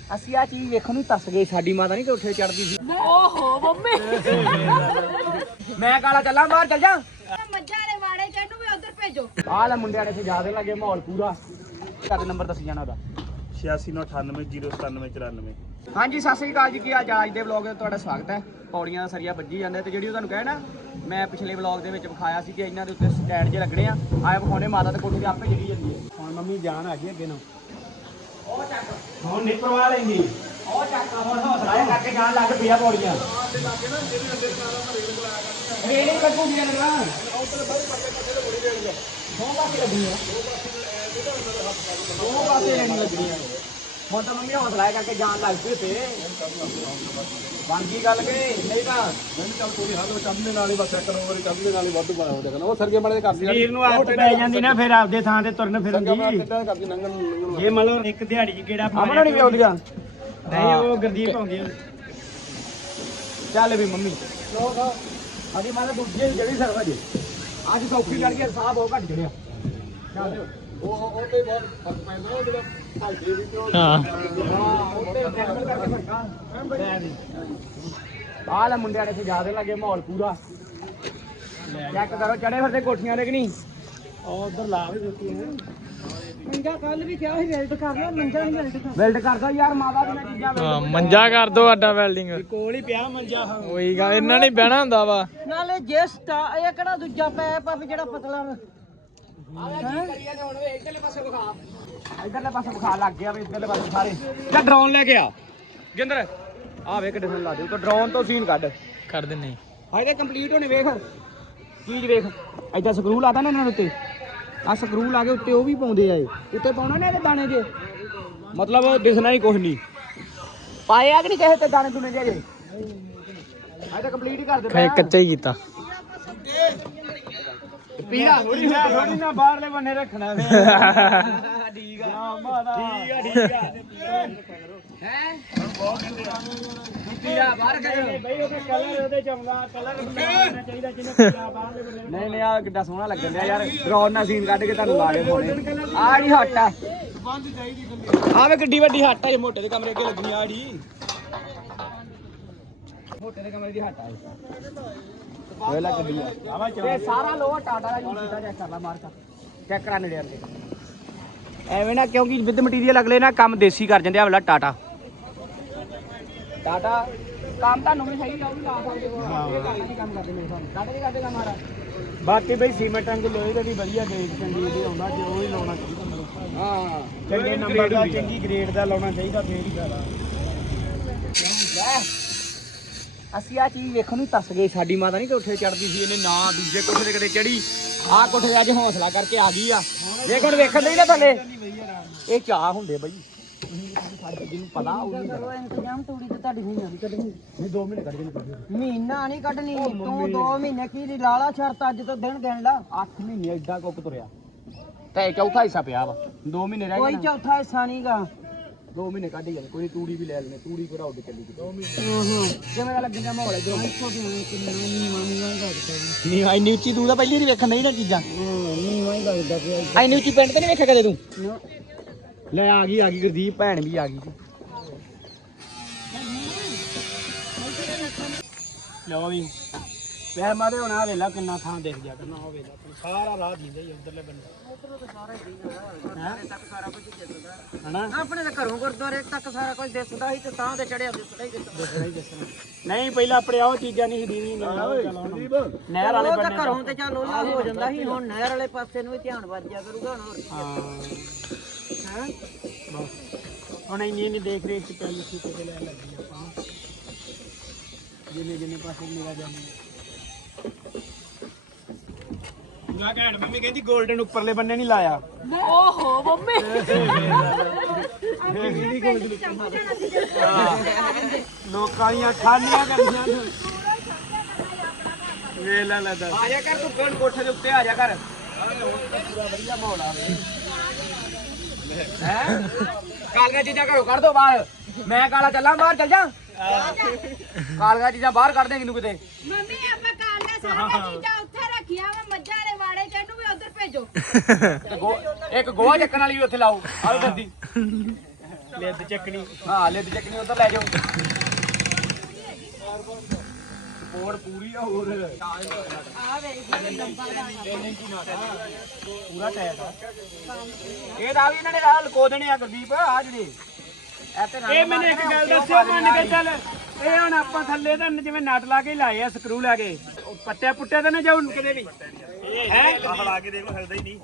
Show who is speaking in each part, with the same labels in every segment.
Speaker 1: ਅਸੀਂ ਆ ਚੀਜ਼ ਵੇਖਣ ਨੂੰ ਤਰਸ ਗਏ। ਸਾਡੀ ਮਾਤਾ ਨਹੀਂ ਕੋਠੇ ਚੜਦੀ ਸੀ।
Speaker 2: ਓਹੋ ਮੰਮੀ
Speaker 1: ਮੈਂ ਕਾਲਾ ਚੱਲਾਂ ਬਾਹਰ ਚੱਲ ਜਾ।
Speaker 2: ਮੱਝਾਂ ਦੇ ਵਾੜੇ ਚ ਇਹਨੂੰ ਵੀ ਉਧਰ ਭੇਜੋ।
Speaker 1: ਆਹ ਲੈ ਮੁੰਡਿਆਂ ਨੇ ਇੱਥੇ ਜ਼ਿਆਦਾ ਲੱਗੇ ਮਾਹੌਲ ਪੂਰਾ। ਕਦ ਨੰਬਰ ਦੱਸੀ ਜਾਣਾ ਉਹਦਾ
Speaker 3: 8698
Speaker 1: ਹਾਂਜੀ ਸਤਿ ਸ੍ਰੀ ਅਕਾਲ ਜੀ। ਕੀ ਅੱਜ ਦੇ ਵਲੌਗ ਤੇ ਤੁਹਾਡਾ ਸਵਾਗਤ ਹੈ। ਪੌੜੀਆਂ ਦਾ ਸਰੀਆ ਵੱਜੀ ਜਾਂਦਾ ਤੇ ਜਿਹੜੀ ਉਹ ਤੁਹਾਨੂੰ ਕਹਿਣਾ ਮੈਂ ਪਿਛਲੇ ਵਲੌਗ ਦੇ ਵਿੱਚ ਵਿਖਾਇਆ ਸੀ ਕਿ ਇਹਨਾਂ ਦੇ ਉੱਤੇ ਸਟੈਂਡ ਜੇ ਲੱਗਣੇ ਆ। ਆਏ ਵਿਖਾਉਣੇ ਮਾਤਾ ਤੇ ਕੋਠੇ ਤੇ ਆਪੇ ਜਿਹੜੀ ਜਾਂਦੀ ਹੈ।
Speaker 3: ਹੁਣ ਮੰਮੀ ਜਾਨ ਆ ਗਈ ਅੱਗੇ ਨੂੰ
Speaker 1: ਉਹ ਚੱਕ
Speaker 3: ਹੁਣ ਨਹੀਂ ਪਰਵਾਹ ਲੈਂਦੀ।
Speaker 1: ਉਹ ਚੱਕ ਹੁਣ ਹੌਸਲਾ ਜਿਹਾ ਕਰਕੇ ਜਾਣ ਲੱਗ ਪਿਆ ਪੌੜੀਆਂ। ਰੇੜੀ ਕੱਢੂਗੀਆਂ ਲਗਾ ਦੋ ਪਾਸੇ ਲੱਗੀਆਂ। ਦੋ ਪਾਸੇ ਰੇੜੀ ਲੱਗੀਆਂ। ਹੁਣ ਤਾਂ ਮੰਮੀ ਹੌਸਲਾ ਕਰਕੇ ਜਾਣ ਲੱਗ ਪਈ ਤੇ ਬਣ ਗਈ ਗੱਲ ਕਿ ਨਹੀਂ ਤਾਂ
Speaker 3: ਮੈਨੂੰ ਚੱਲ ਕੋਈ ਹਾਲੋ ਚੱਲਦੇ ਨਾਲ ਹੀ ਬਸ ਇੱਕ ਨੰਬਰ ਚੱਲਦੇ ਨਾਲ ਹੀ ਵੱਧ ਬਣਾ ਹੋ ਜਾਣਾ। ਉਹ ਸਰਗੇ ਮਾੜੇ ਕਰਦੀ
Speaker 4: ਸਰੀਰ ਨੂੰ ਆਦਤ ਪੈ ਜਾਂਦੀ ਨਾ ਫਿਰ ਆਪਦੇ ਥਾਂ ਤੇ ਤੁਰਨ ਫਿਰਨ ਦੀ।
Speaker 3: ਕਿੱਦਾਂ ਕਰਦੀ ਨੰਗਣ
Speaker 4: ਜੇ ਮੰਨ ਲਓ ਇੱਕ ਦਿਹਾੜੀ 'ਚ ਕਿਹੜਾ
Speaker 1: ਅਮਨ ਨਹੀਂ ਆਉਂਦੀਆਂ।
Speaker 4: ਨਹੀਂ ਉਹ ਗੁਰਦੀਪ ਆਉਂਦੀ ਆ।
Speaker 1: ਚੱਲ ਵੀ ਮੰਮੀ ਸਾਡੀ ਮਾਤਾ ਦੂਜੀ ਜਿਹੜੀ ਸਰਵਾ ਜੀ ਅੱਜ ਸੌਖੀ ਚੜ ਗਈ। ਸਾਹ ਬਹੁਤ ਘੱਟ ਚੜਿਆ। ਚੱਲ
Speaker 3: ਉਹ ਤੇ ਬਹੁਤ ਫਰਕ ਪੈਂਦਾ ਉਹ ਜਿਹੜਾ ਹਾਈਵੇ ਵੀ ਤੇ
Speaker 1: ਆਹ ਲੈ ਮੁੰਡਿਆਂ ਨੇ ਇੱਥੇ ਜ਼ਿਆਦਾ ਲੱਗੇ ਮਾਹੌਲ ਪੂਰਾ। ਚੈੱਕ ਕਰੋ ਚੜੇ ਫਿਰਦੇ ਕੋਠੀਆਂ ਦੇ ਕਿ ਨਹੀਂ।
Speaker 4: ਉਧਰ ਲਾ ਵੀ ਦਿੱਤੀ ਹੈ।
Speaker 2: ਮੰਜਾ ਕੱਲ ਵੀ ਕਿਹਾ ਸੀ ਵੈਲਡ ਕਰ ਲਓ। ਮੰਜਾ ਨਹੀਂ ਵੈਲਡ ਕਰ।
Speaker 1: ਬਿਲਡ ਕਰ ਦੋ ਯਾਰ ਮਾਵਾ ਦੀਆਂ ਚੀਜ਼ਾਂ
Speaker 5: ਹਾਂ ਮੰਜਾ ਕਰ ਦੋ ਅੱਡਾ ਵੈਲਡਿੰਗ।
Speaker 4: ਕੋਲ ਹੀ ਪਿਆ ਮੰਜਾ।
Speaker 5: ਉਹੀ ਗੱਲ ਇਹਨਾਂ ਨੇ ਬਹਿਣਾ ਹੁੰਦਾ ਵਾ।
Speaker 2: ਨਾਲੇ ਜਿਸ ਇਹ ਕਿਹੜਾ ਦੂਜਾ ਪੈਪ ਆ ਜਿਹੜਾ ਪਤਲਾ ਵਾ।
Speaker 1: ਇਧਰਲੇ ਪਾਸੇ ਵਿਖਾ ਲੱਗ ਗਿਆ ਵੀ ਇਧਰਲੇ ਪਾਸੇ ਸਾਰੇ ਜਾਂ ਡਰੋਨ ਲੈ ਕੇ ਆ ਜਿੰਦਰ ਆ ਵੇਖ ਕਿੱਡੇ ਲਾ ਦੇ ਤੋ ਡਰੋਨ ਤੋਂ ਸੀਨ ਕੱਢ
Speaker 5: ਕਰ ਦਿੰਨੇ
Speaker 1: ਹਾਏ ਤੇ ਕੰਪਲੀਟ ਹੋਣੇ ਵੇਖ ਚੀਜ਼ ਵੇਖ ਐਦਾਂ ਸਕਰੂ ਲਾਦਾ ਨਾ ਇਹਨਾਂ ਦੇ ਉੱਤੇ ਆ ਸਕਰੂ ਲਾ ਕੇ ਉੱਤੇ ਉਹ ਵੀ ਪਾਉਂਦੇ ਆ ਇਹ ਉੱਤੇ ਪਾਉਣਾ ਨਾ ਇਹਦੇ ਦਾਣੇ ਜੇ ਮਤਲਬ ਦਿਸਣਾ ਹੀ ਕੁਝ ਨਹੀਂ ਪਾਇਆ ਕਿ ਨਹੀਂ ਕਿਸੇ ਤੇ ਦਾਣੇ ਦੁਨੇ ਜੇ ਹਾਏ ਤਾਂ ਕੰਪਲੀਟ ਹੀ ਕਰ ਦੇ ਪਿਆ
Speaker 5: ਕੱਚਾ ਹੀ ਕੀਤਾ।
Speaker 1: ਪੀੜਾ
Speaker 4: ਥੋੜੀ ਨਾ ਬਾਹਰਲੇ ਬੰਨੇ ਰੱਖਣਾ ਫੇਰ।
Speaker 1: ਠੀਕ ਆ
Speaker 4: ਠੀਕ ਆ
Speaker 1: ਹੈ ਪੀੜਾ ਬਾਹਰ ਕਰ
Speaker 4: ਬਈ ਉਹਦਾ ਕਲਰ ਉਹਦੇ ਚ ਆਉਂਦਾ ਕਲਰ ਬਣਾਉਣਾ ਚਾਹੀਦਾ ਜਿਹਨੇ ਪੀਲਾ ਬਾਹਰਲੇ ਬੰਨੇ।
Speaker 1: ਨਹੀਂ ਆ ਕਿੱਡਾ ਸੋਹਣਾ ਲੱਗਣ ਡਿਆ ਯਾਰ ਡਰੋਨ ਨਾਲ ਸੀਨ ਕੱਢ ਕੇ ਤੁਹਾਨੂੰ ਲਾ ਕੇ ਪਾਉਣੇ ਆ ਜੀ ਹੱਟ ਆ ਆ ਵੇ ਕਿੱਡੀ ਵੱਡੀ ਹੱਟ ਆ ਜੇ ਮੋਟੇ ਦੇ ਕਮਰੇ ਅੱਗੇ ਲੱਗਣੀ ਆ ਜੀ ਮੋਟੇ ਦੇ ਕਮਰੇ ਦੀ ਹੱਟ ਆ ਵੇਲਾ ਗੱਡੀ ਆ ਤੇ ਸਾਰਾ ਲੋਹਾ ਟਾਟਾ ਦਾ ਯੂਜ਼ ਕੀਤਾ ਚੈੱਕ ਕਰ ਲਾ ਮਾਰਕਾ ਚੈੱਕ ਕਰਾ ਨੇੜੇ ਵਾਲੇ ਐਵੇਂ ਨਾ ਕਿਉਂਕਿ ਵਿਦ ਮਟੀਰੀਅਲ ਅਗਲੇ ਨਾ ਕੰਮ ਦੇਸੀ ਕਰ ਜਾਂਦੇ ਆ ਵਾਲਾ ਟਾਟਾ ਕੰਮ ਤੁਹਾਨੂੰ ਵੀ ਸਹੀ ਆਉਗੀ ਲਾ ਸਕਦੇ ਹੋ ਇਹ ਗੱਲ ਨਹੀਂ ਕੰਮ ਕਰਦੇ ਮੇਰੇ ਸਾਹਮਣੇ ਟਾਟਾ ਦੀ ਕਰਦੇ ਕੰਮ ਆ ਰਹਾ
Speaker 4: ਬਾਕੀ ਬਈ ਸੀਮੈਂਟ ਅੰਗ ਲੋਹੇ ਦਾ ਵੀ ਵਧੀਆ ਗ੍ਰੇਡ ਚੰਗੀ ਦੀ ਆਉਂਦਾ ਜੇ ਉਹ ਹੀ ਲਾਉਣਾ ਚਾਹੀਦਾ।
Speaker 1: ਹਾਂ
Speaker 4: ਚੰਗੇ ਨੰਬਰ ਦਾ ਚੰਗੀ ਗ੍ਰੇਡ ਦਾ ਲਾਉਣਾ ਚਾਹੀਦਾ ਫੇਰ ਹੀ ਫਾਇਦਾ।
Speaker 1: ਅਸੀਂ ਆ ਚੀਜ਼ ਵੇਖਣ ਨੂੰ ਤਰਸ ਗਏ। ਸਾਡੀ ਮਾਤਾ ਨਹੀਂ ਕੋਠੇ ਚੜਦੀ ਸੀ ਇਹਨੇ ਨਾ ਦੂਜੇ ਕੋਠੇ ਤੇ ਕਿਤੇ ਚੜੀ ਆਹ ਕੋਠੇ ਤੇ ਅੱਜ ਹੌਸਲਾ ਕਰਕੇ ਆ ਗਈ ਆ ਦੇਖ ਹੁਣ ਵੇਖਣ ਦੇ ਨਾ ਥੱਲੇ ਇਹ ਚਾਹ ਹੁੰਦੇ ਬਈ ਸਾਡੇ ਜਿਹਨੂੰ ਪਤਾ ਉਹਨੂੰ
Speaker 2: ਕਰੋ ਇੰਤਜ਼ਾਮ ਤੂੜੀ ਤੇ ਤੁਹਾਡੀ ਮਹੀਨਾ ਨਹੀਂ ਕੱਢਣੀ।
Speaker 1: ਨਹੀਂ 2 ਮਹੀਨੇ ਕੱਢ ਕੇ
Speaker 2: ਮਹੀਨਾ ਨਹੀਂ ਕੱਢਣੀ ਤੂੰ 2 ਮਹੀਨੇ ਕੀ ਦੀ ਲਾਲਾ ਸ਼ਰਤ ਅੱਜ ਤੋਂ ਦਿਨ ਗਿਣ ਲਾ।
Speaker 1: 8 ਮਹੀਨੇ ਐਡਾ ਕੁੱਕ ਤੁਰਿਆ ਤੇ ਚੌਥਾ ਹਿੱਸਾ ਪਿਆ ਵਾ 2 ਮਹੀਨੇ ਰਹਿ
Speaker 2: ਕੋਈ
Speaker 1: ਗਏ
Speaker 2: ਚੌਥਾ ਹਿੱਸਾ ਨਹੀਂਗਾ।
Speaker 1: 2 ਮਹੀਨੇ ਕੱਢ ਹੀ ਜਾਣੇ ਕੋਈ ਤੂੜੀ ਵੀ ਲੈ ਲੈਣੇ ਤੂੜੀ ਕਿਹੜਾ ਉੱਡ ਚੱਲੀ ਕਿਵੇਂ ਦਾ ਲੱਗਿਆ ਮਾਹੌਲ ਇਧਰੋਂ ਨਹੀਂ ਇੰਨੀ ਉੱਚੀ ਤੂੰ ਤਾਂ ਪਹਿਲੀ ਵਾਰੀ ਵੇਖਣ ਨਹੀਂ ਨਾ ਚੀਜ਼ਾਂ ਇੰਨੀ ਉੱਚੀ ਪਿੰਡ ਤੇ ਨਹੀਂ ਵੇਖਿਆ ਕਦੇ ਤੂੰ ਲੈ ਆ ਗਈ ਗੁਰਦੀਪ ਭੈਣ ਵੀ ਆ ਗਈ
Speaker 4: ਲਓ ਵੀ ਪੈਰ ਮਾਰੇ ਹੁਣ ਆ ਵੇਲਾ ਕਿੰਨਾ ਥਾਂ ਦਿਖ ਜਾ ਕਰਨਾ ਉਹ ਵੇਲਾ ਸਾਰਾ ਰਾਹ ਦਿੰਦਾ ਹੀ ਉਧਰਲੇ ਬੰਦੇ ਹਨਾ
Speaker 2: ਆਪਣੇ ਤਾਂ ਘਰੋਂ ਗੁਰਦੁਆਰੇ ਤੱਕ ਸਾਰਾ ਕੁਝ ਦਿਸਦਾ ਸੀ ਤੇ ਤਾਂ ਤੇ ਚੜਿਆ ਦਿਸਦਾ ਹੀ ਦਿਸਦਾ।
Speaker 4: ਨਹੀਂ ਪਹਿਲਾਂ ਆਪਣੇ ਉਹ ਚੀਜ਼ਾਂ ਨਹੀਂ ਦੀਦੀਆਂ
Speaker 1: ਨਹਿਰ ਵਾਲੇ
Speaker 2: ਉਹ ਤਾਂ ਘਰੋਂ ਤੇ ਚੱਲ ਉਹਲਾ ਹੋ ਜਾਂਦਾ ਸੀ ਹੁਣ ਨਹਿਰ ਵਾਲੇ ਪਾਸੇ ਨੂੰ ਵੀ ਧਿਆਨ ਵੱਜ ਜਾ ਕਰੂਗਾ ਹੁਣ ਹੋਰ
Speaker 4: ਹਾਂ ਹੁਣ ਇੰਨੀ ਦੇਖ ਰੇਖ ਚ ਪੈਲੀ ਸੀ ਤੇ ਲੈ ਲੱਗੀ ਆਪਾਂ ਜਿੰਨੇ ਪਾਸੇ ਨਿਗਾ ਜਾਂਦੀ ਨਾ ਕਹਿਣ ਮੰਮੀ ਕਹਿੰਦੀ 골ਡਨ ਉੱਪਰਲੇ ਬੰਨੇ ਨਹੀਂ ਲਾਇਆ।
Speaker 2: ਓਹੋ ਮੰਮੀ
Speaker 4: ਲੋਕਾਂ ਦੀਆਂ ਠਾਨੀਆਂ ਕਰਦੀਆਂ ਵੇਲਾ ਲੱਦਾ
Speaker 1: ਆ ਜਾ ਕਰ ਤੂੰ ਕੋਠੇ ਦੇ ਉੱਤੇ ਆ ਜਾ ਕਰ ਪੂਰਾ ਵਧੀਆ ਮਾਹੌਲ ਆ ਹੈ ਕਾਲੀਆਂ ਚੀਜ਼ਾਂ ਘਰੋਂ ਕੱਢ ਦੋ ਬਾਹਰ ਮੈਂ ਕਾਲਾ ਚੱਲਾਂ ਬਾਹਰ ਚੱਲ ਜਾ ਕਾਲੀਆਂ ਚੀਜ਼ਾਂ ਬਾਹਰ ਕੱਢ ਦੇ ਕਿਨੂੰ ਕਿਤੇ
Speaker 2: ਮੰਮੀ ਆਪਾਂ ਕਾਲੀਆਂ ਸਾਰੀਆਂ ਚੀਜ਼ਾਂ ਉੱਥੇ ਰੱਖੀਆਂ ਵਾ ਮੱਝਾਂ ਦੇ ਵਾੜੇ ਚ ਇਹਨੂੰ ਵੀ ਉਧਰ ਭੇਜੋ।
Speaker 1: ਇੱਕ ਗੋਹਾ ਚੱਕਣ ਵਾਲੀ ਵੀ ਉੱਥੇ ਲਾਓ ਆਲੂ ਦੰਦੀ
Speaker 4: ਲਿੱਦ ਚੱਕਣੀ
Speaker 1: ਹਾਂ ਲਿੱਦ ਚੱਕਣੀ ਉਧਰ ਲੈ ਜਾਓ ਸਪੋਰਟ ਪੂਰੀ ਆ ਹੋਰ ਪੂਰਾ ਟਾਇਰ ਆ ਇਹ ਦਾ ਵੀ ਇਹਨਾਂ ਨੇ ਰਾਹ ਲਕੋ ਦੇਣੇ ਆ ਗੁਰਦੀਪ ਆ ਜਿਹੜੇ
Speaker 4: ਇਹ ਮੈਨੂੰ ਇੱਕ ਗੱਲ ਦੱਸਿਓ ਮੰਨ ਕੇ ਚੱਲ ਇਹ ਹੁਣ ਆਪਾਂ ਥੱਲੇ ਤਾਂ ਜਿਵੇਂ ਨਟ ਲਾ ਕੇ ਲਾਏ ਆ ਸਕਰੂ ਲਾ ਕੇ ਪੱਟਿਆ ਪੁੱਟਿਆ ਤਾਂ ਨਾ ਜਾਉ ਕਿਤੇ ਵੀ
Speaker 3: ਲਾ ਕੇ ਦੇਖ ਲੋ ਹਿਲਦਾ ਹੀ ਨਹੀਂ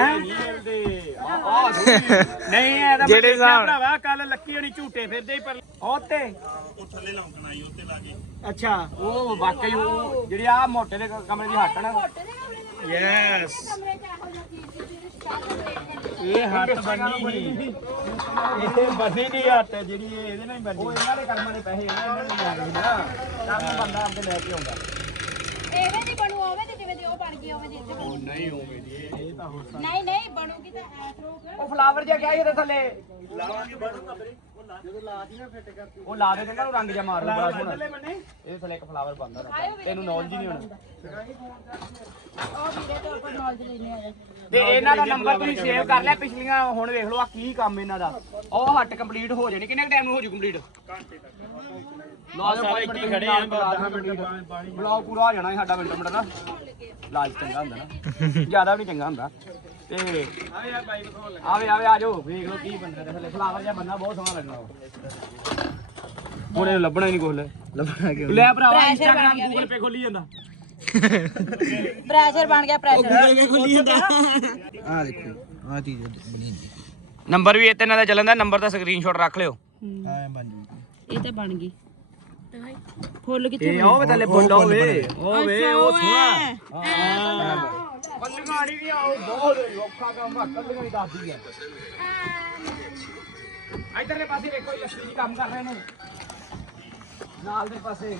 Speaker 4: ਨਹੀਂ ਇਹ ਤਾਂ
Speaker 5: ਜਿਹੜੇ ਹਿਸਾਬ-
Speaker 4: ਭਰਾਵਾ ਕੱਲ ਲੱਕੀ ਹੋਣੀ ਝੂਟੇ ਫਿਰਦੇ ਹੀ ਪਰ ਉਹ ਤੇ
Speaker 3: ਉਹ ਥੱਲੇ ਲਾਉਂਕਣਾ ਆਈ ਉੱਤੇ ਲਾ ਕੇ
Speaker 4: ਅੱਛਾ
Speaker 1: ਉਹ ਵਾਕਈ ਉਹ ਜਿਹੜੀ ਆ ਮੋਟੇ ਦੇ ਕਮਰੇ ਦੀ ਹੱਟ ਨਾ
Speaker 4: ਯੈਸ ਇਹ ਹੱਟ ਬਣੀ ਨਹੀਂ ਇਹ ਬਣੀ ਨਹੀਂ ਹੱਟ ਜਿਹੜੀ ਇਹਦੇ ਨਾਲ ਹੀ ਬਣੀ
Speaker 1: ਉਹ ਇਹਨਾਂ ਦੇ ਕਰਮਾਂ ਦੇ ਪੈਸੇ ਇਹਨਾਂ ਨੂੰ ਨਹੀਂ ਆਉਂਦੇ ਨਾ ਕੰਮ ਬੰਦਾ ਆਪਦੇ ਲੈ ਕੇ ਆਉਂਦਾ
Speaker 6: ਇਹਦੇ ਦੀ ਬਣੂ ਹੋਵੇ ਤੇ ਜਿਵੇਂ ਦੀ ਉਹ ਬਣ ਗਈ ਹੋਵੇ ਦੀ ਇੱਥੇ ਬਣੂ।
Speaker 4: ਨਹੀਂ ਹੋਵੇ ਇਹ ਤਾਂ ਹੋ
Speaker 6: ਨਹੀਂ ਨਹੀਂ ਬਣੂਗੀ ਤਾਂ ਐਸ ਰੋਕ
Speaker 1: ਉਹ ਫਲਾਵਰ ਜਿਹਾ ਕਿਹਾ ਸੀ ਉਹਦੇ ਥੱਲੇ ਉਹ ਲਾ ਦੇ ਦੇਗਾ ਉਹ ਰੰਗ ਜਿਹਾ ਮਾਰ ਲੂਗਾ ਸੋਹਣਾ ਇਹਦੇ ਥੱਲੇ ਇੱਕ ਫਲਾਵਰ ਬੰਦਾ ਤੈਨੂੰ ਨੌਲੇਜ ਹੀ ਨਹੀਂ ਹੋਣੀ
Speaker 6: ਉਹ ਵੀਰੇ ਤੋਂ ਆਪਾਂ ਨੌਲੇਜ ਲੈਣੇ ਆ
Speaker 1: ਤੇ ਇਹਨਾਂ ਦਾ ਨੰਬਰ ਤੁਸੀਂ ਸੇਵ ਕਰ ਲਿਆ ਪਿਛਲੀਆਂ ਹੁਣ ਵੇਖ ਲਓ ਆ ਕੀ ਕੰਮ ਇਹਨਾਂ ਦਾ ਉਹ ਹੱਟ ਕੰਪਲੀਟ ਹੋ ਜਾਣੀ ਕਿੰਨੇ ਟਾਈਮ ਨੂੰ ਹੋ ਜੂ ਕੰਪਲੀਟ
Speaker 4: ਸਾਰੇ ਇੱਥੇ ਖੜੇ ਆ 10 ਮਿੰਟ
Speaker 1: ਬਲੌਗ ਪੂਰਾ ਹੋ ਜਾਣਾ ਸਾਡਾ ਮਿੰਟ ਦਾ ਲਾਜ ਚੰਗਾ ਹੁੰਦਾ ਨਾ ਜ਼ਿਆਦਾ ਵੀ ਨਹੀਂ ਚੰਗਾ ਹੁੰਦਾ ਤੇ ਆਵੇ ਆ ਜਾਓ ਵੇਖ ਲਓ ਕੀ ਬੰਦਾ ਤੇ ਥੱਲੇ ਫਲਾਵਰ ਜਿਹਾ ਬੰਦਾ ਬਹੁਤ ਸੋਹਣਾ ਲੱਗਣਾ ਹੁਣ ਇਹਨੂੰ ਲੱਭਣਾ ਹੀ ਨਹੀਂ ਕੁਝ ਲੱਭਣਾ ਕਿਉਂ ਲੈ ਭਰਾਵਾ ਇੰਸਟਾਗ੍ਰਾਮ ਗੂਗਲ ਪੇ ਖੋਲੀ ਜਾਂਦਾ
Speaker 6: ਪ੍ਰੈਸ਼ਰ ਬਣ ਗਿਆ ਪ੍ਰੈਸ਼ਰ
Speaker 1: ਖੋਲੀ ਜਾਂਦਾ ਆ ਦੇਖੋ ਆ ਚੀਜ਼ ਬਣੀ ਨੰਬਰ ਵੀ ਇੱਥੇ ਇਹਨਾਂ ਦਾ ਚੱਲਣ ਦਾ ਨੰਬਰ ਦਾ ਸਕਰੀਨਸ਼ਾਟ ਰੱਖ ਲਿਓ
Speaker 6: ਇਹ ਤਾਂ ਬਣ ਗਈ ਫੁੱਲ ਕਿੱਥੇ
Speaker 1: ਇਹ ਉਹ ਥੱਲੇ ਫੁੱਲ ਹੋਵੇ ਓਵੇ ਉਹ ਸੋਹਣਾ ਕੱਲੀਆਂ ਨਹੀਂ ਆਓ ਬਹੁਤ ਔਖਾ ਕੰਮ ਆ ਕੱਲੀਆਂ ਹੀ ਦੱਸਦੀ ਹੈ ਇਧਰਲੇ ਪਾਸੇ ਵੇਖੋ ਲੱਸੀ ਜੀ ਕੰਮ ਕਰ ਰਹੇ ਨੇ ਨਾਲ ਦੇ ਪਾਸੇ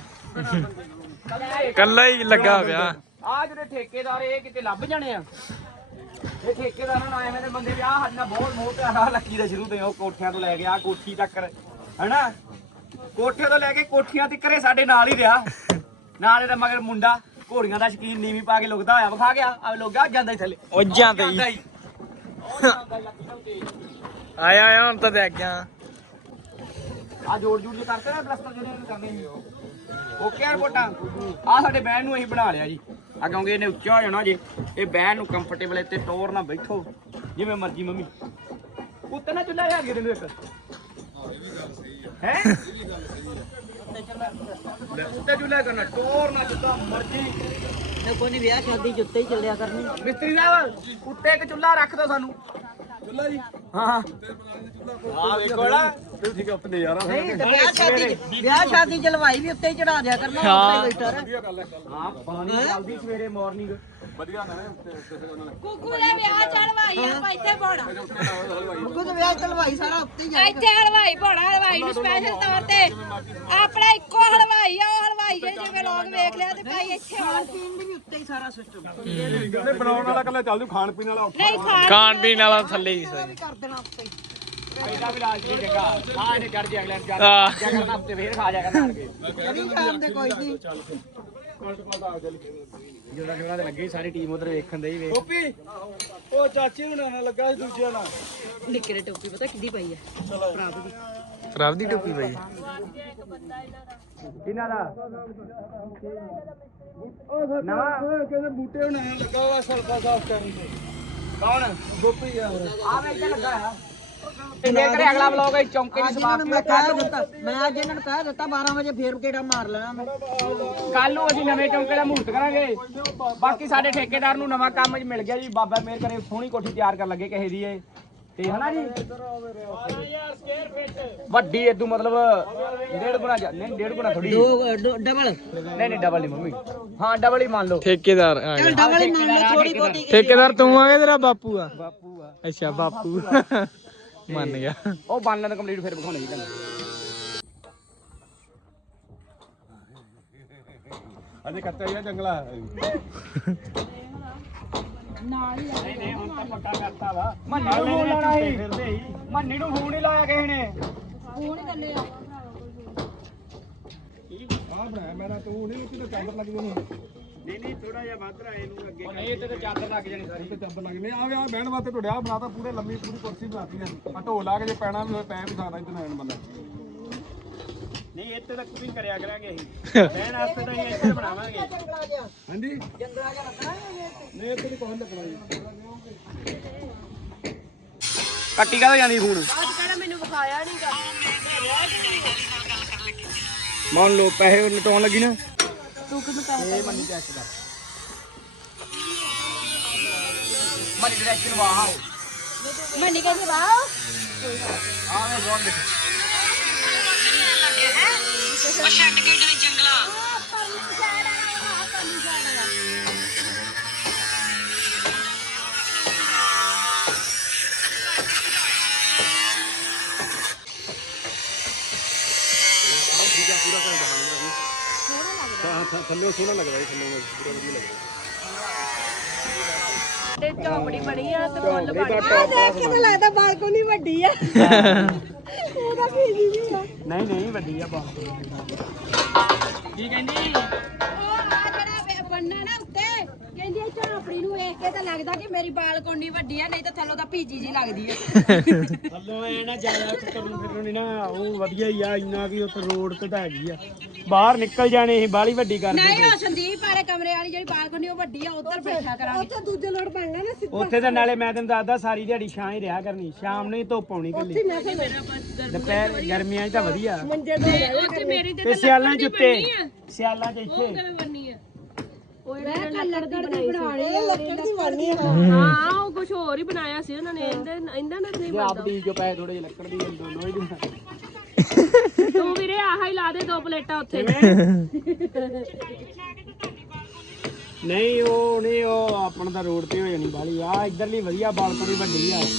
Speaker 5: ਕੱਲਾ ਹੀ ਲੱਗਾ ਪਿਆ
Speaker 1: ਆ ਜਿਹੜੇ ਠੇਕੇਦਾਰ ਇਹ ਕਿਤੇ ਲੱਭ ਜਾਣੇ ਆ ਇਹ ਠੇਕੇਦਾਰਾਂ ਨਾਲ ਐਵੇਂ ਦੇ ਬੰਦੇ ਵੀ ਆ ਸਾਡਾ ਬਹੁਤ ਮੋਹ ਪਿਆਰਾ ਲੱਕੀ ਦਾ ਸ਼ੁਰੂ ਤੋਂ ਉਹ ਕੋਠਿਆਂ ਤੋਂ ਲੈ ਕੇ ਆ ਕੋਠੀ ਤੱਕ ਹੈਨਾ ਕੋਠੇ ਤੋਂ ਲੈ ਕੇ ਕੋਠੀਆਂ ਤੱਕ ਇਹ ਸਾਡੇ ਨਾਲ ਹੀ ਰਿਹਾ ਨਾਲ ਇਹਦਾ ਮਗਰ ਮੁੰਡਾ ਘੋੜੀਆਂ ਦਾ ਸ਼ਕੀਨ ਨੀਵੀਂ ਪਾ ਕੇ ਲੁਕਦਾ ਹੋਇਆ ਵਿਖਾ ਗਿਆ ਆ ਲੋਗਾ ਜਾਂਦਾ ਹੀ ਥੱਲੇ
Speaker 5: ਉਹ ਜਾਂਦੇ ਹੀ ਆਇਆ ਹੁਣ ਤਾਂ ਦੇਖ ਗਿਆ
Speaker 1: ਆ ਜੋੜ ਜੂੜ ਜੇ ਕਰਤੇ ਨਾ ਪਲਸਤਰ ਜਿਹੜੇ ਇਹਨੂੰ ਕਰਦੇ ਸੀ ਓਕੇ ਆ ਰਿਪੋਰਟਾਂ ਆ ਸਾਡੇ ਬੈਨ ਨੂੰ ਅਸੀਂ ਬਣਾ ਲਿਆ ਜੀ ਆ ਕਿਉਂਕਿ ਇਹਨੇ ਉੱਚਾ ਹੋ ਜਾਣਾ ਜੇ ਇਹ ਬੈਨ ਨੂੰ ਕੰਫਰਟੇਬਲ ਇੱਥੇ ਟੋਰ ਨਾਲ ਬੈਠੋ ਜਿਵੇਂ ਮਰਜ਼ੀ ਮੰਮੀ ਉੱਤੇ ਨਾ ਚੁੱਲ੍ਹਾ ਲਿਆ ਕੇ ਦਿੰਦੇ ਇੱਕ ਹੈ ਉੱਤੇ ਚੁੱਲ੍ਹਾ ਕਰਨਾ ਟੋਰ ਨਾਲ ਜਿੱਦਾਂ ਮਰਜ਼ੀ
Speaker 2: ਕੋਈ ਨਹੀਂ ਵਿਆਹ ਸ਼ਾਦੀ ਜੁੱਤੇ ਹੀ ਚੱਲਿਆ ਕਰਨੀ
Speaker 1: ਮਿਸਤਰੀ ਸਾਹਿਬ ਉੱਤੇ ਇੱਕ ਚੁੱਲ੍ਹਾ ਰੱਖ ਦਿਓ ਸਾਨੂੰ ਚੁੱਲ੍ਹਾ ਜੀ ਹਾਂ ਆ ਵੇਖੋ ਨਾ ਤੂੰ ਠੀਕ ਆਪਣੇ ਯਾਰਾਂ
Speaker 2: ਨਹੀਂ ਤੇ ਵਿਆਹ ਸ਼ਾਦੀ ਜਲਵਾਈ ਵੀ ਉੱਤੇ ਹੀ ਚੜਾ ਦਿਆ ਕਰਨਾ ਉੱਤੇ ਬੈਠਾ ਰਹਿ
Speaker 1: ਹਾਂ ਪਾਣੀ ਚੱਲਦੀ ਸਵੇਰੇ ਮਾਰਨਿੰਗ
Speaker 6: ਕੁੱਕੂ ਦੇ ਵਿਆਹ ਚੜਵਾਈ ਆਪਾਂ ਇੱਥੇ ਪਾਉਣਾ
Speaker 2: ਕੁੱਕੂ ਦੇ ਵਿਆਹ ਚਲਵਾਈ ਸਾਰਾ ਉੱਤੇ ਹੀ
Speaker 6: ਇੱਥੇ ਹਲਵਾਈ ਪਾਉਣਾ ਹਲਵਾਈ ਨੂੰ ਸਪੈਸ਼ਲ ਤੌਰ ਤੇ ਆਪਣਾ ਇੱਕੋ ਹਲਵਾਈ ਆ ਉਹ ਹਲਵਾਈ ਜਿਹੜੇ ਜਿਵੇਂ ਲੋਕ ਵੇਖ ਲਿਆ ਤੇ ਭਾਈ ਇੱਥੇ ਆਉਣਾ
Speaker 2: ਪੀਣ ਦੀ ਵੀ ਉੱਤੇ ਹੀ ਸਾਰਾ ਸਿਸਟਮ
Speaker 3: ਜਿਹੜੇ ਬਣਾਉਣ ਵਾਲਾ ਕੱਲਾ ਚੱਲ ਜੂ ਖਾਣ ਪੀਣ ਵਾਲਾ
Speaker 6: ਨਹੀਂ
Speaker 5: ਖਾਣ ਪੀਣ ਵਾਲਾ ਥੱਲੇ ਹੀ ਸਹੀ
Speaker 2: ਕਰ ਦੇਣਾ ਉੱਤੇ ਹੀ
Speaker 1: ਇਹਦਾ ਵੀ ਲਾਜ ਨਹੀਂ ਚੰਗਾ ਆ ਇਹਨੇ ਚੜ ਜਾ ਅਗਲੇ ਚੜ
Speaker 5: ਆਹ।
Speaker 1: ਜਾ ਕਰਨਾ ਹਫਤੇ ਫੇਰ ਖਾ ਜਾ ਕਰਨਾ ਕੇ
Speaker 2: ਕਦੀ ਖਾਣ ਦੇ ਕੋਈ ਨਹੀਂ
Speaker 1: ਜਿਹੜਾ ਜਿਹੜਾ ਤੇ ਲੱਗੇ ਸਾਰੀ ਟੀਮ ਉਧਰ ਵੇਖਣ ਦੇ ਹੀ ਵੇਖ
Speaker 3: ਟੋਪੀ ਉਹ ਚਾਚੀ ਹੁਣਾਂ ਨਾਲ ਲੱਗਾ ਸੀ ਦੂਜਿਆਂ ਨਾਲ
Speaker 2: ਨਿੱਕੇ ਦੇ ਟੋਪੀ ਪਤਾ ਕਿੱਦੀ ਪਈ ਆ
Speaker 5: ਖਰਾਬ ਦੀ ਟੋਪੀ ਪਈ
Speaker 1: ਕਿਹਨਾਂ ਦਾ ਨਵਾਂ
Speaker 3: ਕਹਿੰਦੇ ਬੂਟੇ ਹੁਣਾਂ ਨਾਲ ਲੱਗਾ ਵਾ ਸਲਫਾ ਸਾਫ ਕਰਨ ਤੇ
Speaker 1: ਕੌਣ
Speaker 3: ਗੋਪੀ ਆ
Speaker 1: ਆ ਵੇ ਇੱਥੇ ਲੱਗਾ ਆ ਇੰਨੇ ਕਰੇ ਅਗਲਾ ਵਲੌਗ ਹੈ ਚੌਂਕੇ ਦੀ ਸਮਾਪਤੀ
Speaker 2: ਮੈਂ ਕਹਿ ਦਿੱਤਾ ਮੈਂ ਅੱਜ ਇਹਨਾਂ ਨੂੰ ਕਹਿ ਦਿੱਤਾ 12 ਵਜੇ ਫੇਰ ਕਿਹੜਾ ਮਾਰ ਲੈਣਾ ਮੈਂ
Speaker 1: ਕੱਲ ਨੂੰ ਅਸੀਂ ਨਵੇਂ ਚੌਂਕੇ ਦਾ ਮਹੂਰਤ ਕਰਾਂਗੇ ਬਾਕੀ ਸਾਡੇ ਠੇਕੇਦਾਰ ਨੂੰ ਨਵਾਂ ਕੰਮ ਮਿਲ ਗਿਆ ਜੀ ਬਾਬਾ ਮੇਰ ਕਰੇ ਸੋਹਣੀ ਕੋਠੀ ਤਿਆਰ ਕਰਨ ਲੱਗੇ ਕਿਸੇ ਦੀ ਇਹ ਤੇ ਹਨਾ ਜੀ ਵੱਡੀ ਏਦੂ ਮਤਲਬ 1.5 ਗੁਣਾ ਨਹੀਂ 1.5 ਗੁਣਾ ਥੋੜੀ
Speaker 2: ਡਬਲ
Speaker 1: ਨਹੀਂ ਡਬਲ ਨਹੀਂ ਮੰਮੀ ਹਾਂ ਡਬਲ ਹੀ ਮੰਨ ਲਓ
Speaker 5: ਠੇਕੇਦਾਰ ਆ ਗਿਆ
Speaker 2: ਡਬਲ ਹੀ ਮੰਨ ਲੈ ਥੋੜੀ ਬਹੁਤੀ
Speaker 5: ਠੇਕੇਦਾਰ ਤੂੰ ਆ ਗਿਆ ਤੇਰਾ ਬਾਪੂ ਆ
Speaker 1: ਬਾਪੂ ਆ
Speaker 5: ਅੱਛਾ ਬਾਪੂ ਮੰਨ ਗਿਆ
Speaker 1: ਉਹ ਬਣ ਲੈਣ ਕੰਪਲੀਟ ਫਿਰ ਵਿਖਾਉਣੇ ਜੀ ਤੁਹਾਨੂੰ
Speaker 3: ਅਜੇ ਕੱਚਾ ਹੀ ਆ ਜੰਗਲਾ
Speaker 4: ਨਹੀਂ ਹੁਣ ਤਾਂ ਪੱਕਾ ਕਰਤਾ ਵਾ
Speaker 1: ਮੰਨੀ ਨੂੰ ਫੋਨ ਲਾਉਣਾ ਸੀ
Speaker 4: ਫਿਰਦੇ ਹੀ
Speaker 1: ਮੰਨੀ ਨੂੰ ਫੋਨ ਹੀ ਲਾਇਆ ਕਿਸੇ ਨੇ
Speaker 6: ਫੋਨ ਕਰਨੇ ਆ
Speaker 3: ਆ ਬਣਾਇਆ ਮੈਂ ਨਾ ਤੂੰ ਨਹੀਂ ਕਿਤੇ ਕੈਮਰਾ ਲੱਗ ਜੂ
Speaker 4: ਨਹੀਂ ਥੋੜਾ ਜਿਹਾ ਵੱਧ ਰਾ ਇਹਨੂੰ ਅੱਗੇ
Speaker 1: ਨਹੀਂ ਇੱਥੇ ਤੇ ਚਾਦਰ ਲੱਗ ਜਾਣੀ ਸਾਰੀ
Speaker 3: ਤੇ ਚੱਬ ਲੱਗਨੇ ਆ ਬਹਿਣ ਵਾਸਤੇ ਤੁਹਾਡੇ ਆ ਬਣਾਤਾ ਪੂਰੇ ਲੰਮੀ ਪੂਰੀ ਕੁਰਸੀ ਬਣਾਤੀ ਆ ਢੋਲ ਲਾ ਕੇ ਜੇ ਪੈਣਾ ਵੀ ਹੋਏ ਪੈ ਵੀ ਸਕਦਾ ਇੱਥੇ ਨੈਣ ਬੰਦਾ
Speaker 4: ਨਹੀਂ ਇੱਥੇ ਤੱਕ ਵੀ ਕਰਿਆ ਕਰਾਂਗੇ ਅਸੀਂ ਰਹਿਣ ਵਾਸਤੇ ਤਾਂ ਅਸੀਂ ਇੱਥੇ ਬਣਾਵਾਂਗੇ
Speaker 3: ਹਾਂਜੀ
Speaker 2: ਜੰਗਲਾ ਜਿਹਾ ਲੱਗਣਾ
Speaker 3: ਨਹੀਂ ਇੱਥੇ ਨਹੀਂ ਕੋਈ ਲੱਗਣਾ ਜੀ
Speaker 1: ਕੱਟੀ ਕਾਹਦਾ ਜਾਂਦੀ ਫੋਨ
Speaker 6: ਅੱਜ ਕਿਹੜਾ ਮੈਨੂੰ ਵਿਖਾਇਆ ਨਹੀਂਗਾ
Speaker 1: ਮੰਨ ਲਓ ਪੈਸੇ ਲਟਾਉਣ ਲੱਗੀ ਨਾ
Speaker 6: ਤੂੰ ਕਿਹਨੂੰ ਪੈਸੇ
Speaker 1: ਇਹ ਮੰਨੀ ਚੈੱਕ ਕਰ ਮਨੀ ਡਾਇਰੈਕਸ਼ਨ ਵਾਓ
Speaker 6: ਮੰਨੀ ਕਹਿੰਦੀ ਵਾਓ
Speaker 1: ਆਵੇਂ ਗੋਲ ਦੇ
Speaker 6: ਉਹ ਛੱਡ ਕੇ ਜਿਹੜੇ ਜੰਗਲਾ ਪਰਲੀ ਸਾਈਡ ਆ ਪਰਲੀ ਸਾਈਡ ਆ
Speaker 3: ਥੱਲੇ ਸੋਹਣਾ ਲੱਗਦਾ ਜੀ ਥੱਲੇ ਪੂਰਾ ਵਧੀਆ ਲੱਗਦਾ
Speaker 6: ਤੇ ਝੋਪੜੀ ਬਣੀ ਆ ਤੇ ਫੁੱਲ ਬਣੀ ਆ ਦੇਖ ਕੇ ਤਾਂ ਲੱਗਦਾ ਬਾਲਕੋਨੀ ਵੱਡੀ ਆ ਉਹਦਾ ਕੀ ਜੀ ਆ
Speaker 4: ਨਹੀਂ ਵੱਡੀ ਆ ਬਹੁਤ
Speaker 1: ਕੀ ਕਹਿੰਦੀ
Speaker 6: ਉਹ ਆ ਜਿਹੜਾ ਬੰਨਾ ਨਾ ਉੱਤੇ ਕਹਿੰਦੀ ਇਹ ਝੋਪੜੀ ਨੂੰ ਵੇਖ ਕੇ ਤਾਂ ਲੱਗਦਾ ਕਿ ਮੇਰੀ ਬਾਲਕੋਨੀ ਵੱਡੀ ਆ ਨਹੀਂ ਤਾਂ ਥੱਲੋਂ ਤਾਂ ਭੀਜੀ ਜੀ ਲੱਗਦੀ ਆ
Speaker 4: ਥੱਲੋਂ ਐ ਨਾ ਜ਼ਿਆਦਾ ਤੁਰਨ ਫਿਰਨ ਨਹੀਂ ਨਾ ਉਹ ਵਧੀਆ ਹੀ ਆ ਇੰਨਾ ਕਿ ਉੱਥੇ ਰੋਡ ਤੇ ਤਾਂ ਹੈਗੀ ਆ ਬਾਹਰ ਨਿਕਲ ਜਾਣੇ ਇਹ ਬਾਹਲੀ ਵੱਡੀ ਕਰ
Speaker 6: ਨਹੀਂ
Speaker 4: ਦਿੰਦੇ
Speaker 6: ਉਹ ਸੰਦੀਪ ਵਾਲੇ ਕਮਰੇ ਵਾਲੀ ਜਿਹੜੀ ਬਾਲਕੋਨੀ ਉਹ ਵੱਡੀ ਆ ਉੱਧਰ ਬੈਠਾ ਕਰਾਂਗੇ ਉੱਥੇ ਦੂਜੇ ਲੋੜ ਬਣਨਾ ਨਾ
Speaker 4: ਉੱਥੇ ਤਾਂ ਨਾਲੇ ਮੈਂ ਤੈਨੂੰ ਦੱਸਦਾ ਸਾਰੀ ਦਿਹਾੜੀ ਛਾਂ ਹੀ ਰਿਹਾ ਕਰਨੀ ਸ਼ਾਮ ਨੂੰ ਹੀ ਧੁੱਪ ਆਉਣੀ ਕੱਲੀ ਦੁਪਹਿਰ ਗਰਮੀਆਂ 'ਚ ਤਾਂ ਵਧੀਆ
Speaker 6: ਉੱਥੇ ਮੇਰੀ
Speaker 4: ਤੇ ਸਿਆਲਾਂ 'ਚ ਉੱਤੇ ਸਿਆਲਾਂ 'ਚ ਇੱਥੇ
Speaker 6: ਲੱਕੜ ਦੀ ਬਣਾਣੀ ਆ ਲੱਕੜ ਦੀ ਬਣਨੀ ਆ
Speaker 7: ਹਾਂ ਉਹ ਕੁਝ ਹੋਰ ਹੀ ਬਣਾਇਆ ਸੀ ਉਹਨਾਂ ਨੇ ਇਹਨਾਂ ਨਾਲ ਨਹੀਂ
Speaker 1: ਜੇ ਆਪ ਦੀ ਜੋ ਪੈਸੇ ਥੋੜੇ ਜਿਹੇ ਲੱਕੜ ਦੀ ਦੋਨੋਂ ਹੀ ਦੇ
Speaker 7: ਤੂੰ ਵੀਰੇ ਆਹ ਹੀ ਲਾ ਦੇ 2 ਪਲੇਟਾਂ ਉੱਥੇ
Speaker 4: ਨਹੀਂ ਉਹ ਆਪਣਾ ਤਾਂ ਰੋਡ ਤੇ ਹੋ ਜਾਣੀ ਬਾਲੀ ਆ ਇਧਰਲੀ ਵਧੀਆ ਬਾਲਕਨੀ ਵੱਡੀ ਆ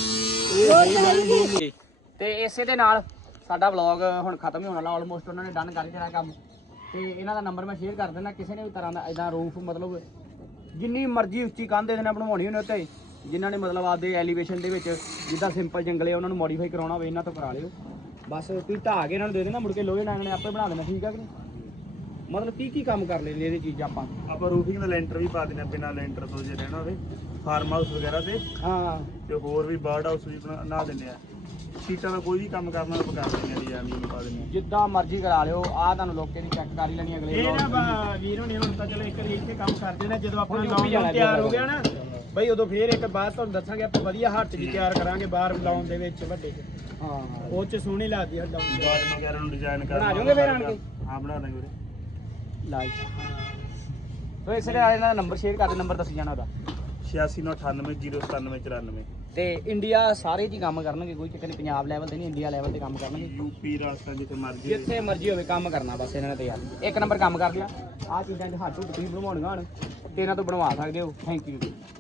Speaker 1: ਤੇ ਇਸੇ ਦੇ ਨਾਲ ਸਾਡਾ ਵਲੌਗ ਹੁਣ ਖਤਮ ਹੀ ਹੋਣ ਵਾਲਾ ਆਲਮੋਸਟ ਉਹਨਾਂ ਨੇ ਡਨ ਕਰ ਦੇਣਾ ਕੰਮ ਤੇ ਇਹਨਾਂ ਦਾ ਨੰਬਰ ਮੈਂ ਸ਼ੇਅਰ ਕਰ ਦਿੰਦਾ ਕਿਸੇ ਨੇ ਵੀ ਤਰ੍ਹਾਂ ਦਾ ਇਦਾਂ ਰੂਫ ਮਤਲਬ ਜਿੰਨੀ ਮਰਜ਼ੀ ਉੱਚੀ ਕੰਧ ਇਹਦੇ ਨਾਲ ਬਣਵਾਉਣੀ ਹੋਣੀ ਉੱਤੇ ਜਿਨ੍ਹਾਂ ਨੇ ਮਤਲਬ ਆਪਦੇ ਐਲੀਵੇਸ਼ਨ ਦੇ ਵਿੱਚ ਜਿੱਦਾਂ ਸਿੰਪਲ ਜੰਗਲੇ ਉਹਨਾਂ ਨੂੰ ਮੋਡੀਫਾਈ ਕਰਾਉਣਾ ਹੋਵੇ ਇਹਨਾਂ ਤੋਂ ਕਰਾ ਲਿਓ ਬਸ ਤੁਸੀਂ ਢਾਹ ਕੇ ਇਹਨਾਂ ਨੂੰ ਦੇ ਦੇਣਾ ਮੁੜ ਕੇ ਲੋਹੇ ਨਾਲ ਇਹਨਾਂ ਨੇ ਆਪੇ ਬਣਾ ਦੇਣਾ ਠੀਕ ਆ ਕਿ ਨਹੀਂ ਮਤਲਬ ਕੀ ਕੰਮ ਕਰ ਲੈਂਦੇ ਇਹਦੀ ਚੀਜ਼ ਆਪਾਂ
Speaker 8: ਰੂਫਿੰਗ ਦਾ ਲੈਂਟਰ ਵੀ ਪਾ ਦਿੰਦੇ ਬਿਨਾਂ ਲੈਂਟਰ ਤੋਂ ਜੇ ਰਹਿਣਾ ਹੋਵੇ ਫਾਰਮ ਹਾਊਸ ਵਗੈਰਾ ਤੇ
Speaker 1: ਹਾਂ
Speaker 8: ਤੇ ਹੋਰ ਵੀ ਬਰਡ ਹਾਊਸ ਵੀ ਬਣਾ ਦਿੰਦੇ ਆ ਸੀਟਾਂ ਦਾ ਕੋਈ ਵੀ ਕੰਮ ਕਰਨਾ ਆਪਾਂ ਕਰ ਦਿੰਦੇ ਆ ਡਿਜ਼ਾਈਨ ਪਾ ਦਿੰਦੇ ਆ
Speaker 1: ਜਿੱਦਾਂ ਮਰਜ਼ੀ ਕਰਾ ਲਿਓ ਆਹ ਤੁਹਾਨੂੰ ਲੋਕੇ ਦੀ ਚੈੱਕ ਕਰ ਹੀ ਲੈਣੀ ਅਗਲੇ
Speaker 4: ਇਹ ਨਾ ਵੀਰ ਹੋਣੀ ਹੁਣ ਤਾਂ ਚਲੋ ਇੱਕ ਵਾਰੀ ਇੱਥੇ ਕੰਮ ਕਰ ਦੇਣਾ ਜਦੋਂ ਆਪਣਾ ਲਾਉਣ ਤਿਆਰ ਹੋ ਗਿਆ ਨਾ ਬਈ ਉਦੋਂ ਫੇਰ ਇੱਕ ਬਾਅਦ ਤੁਹਾਨੂੰ ਦੱਸਾਂਗੇ ਆਪਾਂ ਵਧੀਆ ਹੱਟ ਜੀ ਤਿਆਰ ਕਰਾਂਗੇ ਬਾਹਰ ਲਾਉਣ ਦੇ ਵਿੱਚ ਵੱਡੇ
Speaker 1: ਹਾਂ
Speaker 4: ਉਹ ਚ ਸੋਹਣੀ ਲੱਗਦੀ ਹੱਡਾਂ
Speaker 8: ਗਾਰਡਨ ਵਗੈਰਾ ਨੂੰ ਡਿਜ਼ਾਈਨ ਕਰਨਾ
Speaker 1: ਬਣਾ ਦਿਓਗੇ ਫੇਰ ਆਣ ਕੇ
Speaker 8: ਹਾਂ ਬਣਾ ਦਾਂਗੇ ਵੀਰੇ
Speaker 1: ਲਾਈਕ ਸੋ ਇਸੇ ਦੇ ਇਹਨਾਂ ਦਾ ਨੰਬਰ ਸ਼ੇਅਰ ਕਰ ਦੇ ਨੰਬਰ ਦੱਸੀ ਜਾਣਾ ਉਹਦਾ
Speaker 8: 8698097094
Speaker 1: ਤੇ ਇੰਡੀਆ ਸਾਰੇ ਜੀ ਕੰਮ ਕਰਨਗੇ ਕੋਈ ਚੱਕਰ ਨਹੀਂ ਪੰਜਾਬ ਲੈਵਲ ਤੇ ਨਹੀਂ ਇੰਡੀਆ ਲੈਵਲ ਤੇ ਕੰਮ ਕਰਨਗੇ
Speaker 8: ਯੂਪੀ ਰਾਜਸਥਾਨ ਜਿੱਥੇ ਮਰਜ਼ੀ
Speaker 1: ਜਿੱਥੇ ਮਰਜ਼ੀ ਹੋਵੇ ਕੰਮ ਕਰਨਾ ਬਸ ਇਹਨਾਂ ਨੇ ਤੇ ਯਾਰ ਇੱਕ ਨੰਬਰ ਕੰਮ ਕਰ ਲਿਆ ਆਹ ਚੀਜ਼ਾਂ 'ਚ ਹੱਥ ਹੁੱਟ ਤੁਸੀਂ ਬਣਵਾਉਣੀਆਂ ਹਨ ਤੇ ਇਹਨਾਂ ਤੋਂ ਬਣਵਾ ਸਕਦੇ ਹੋ ਥੈਂਕ ਯੂ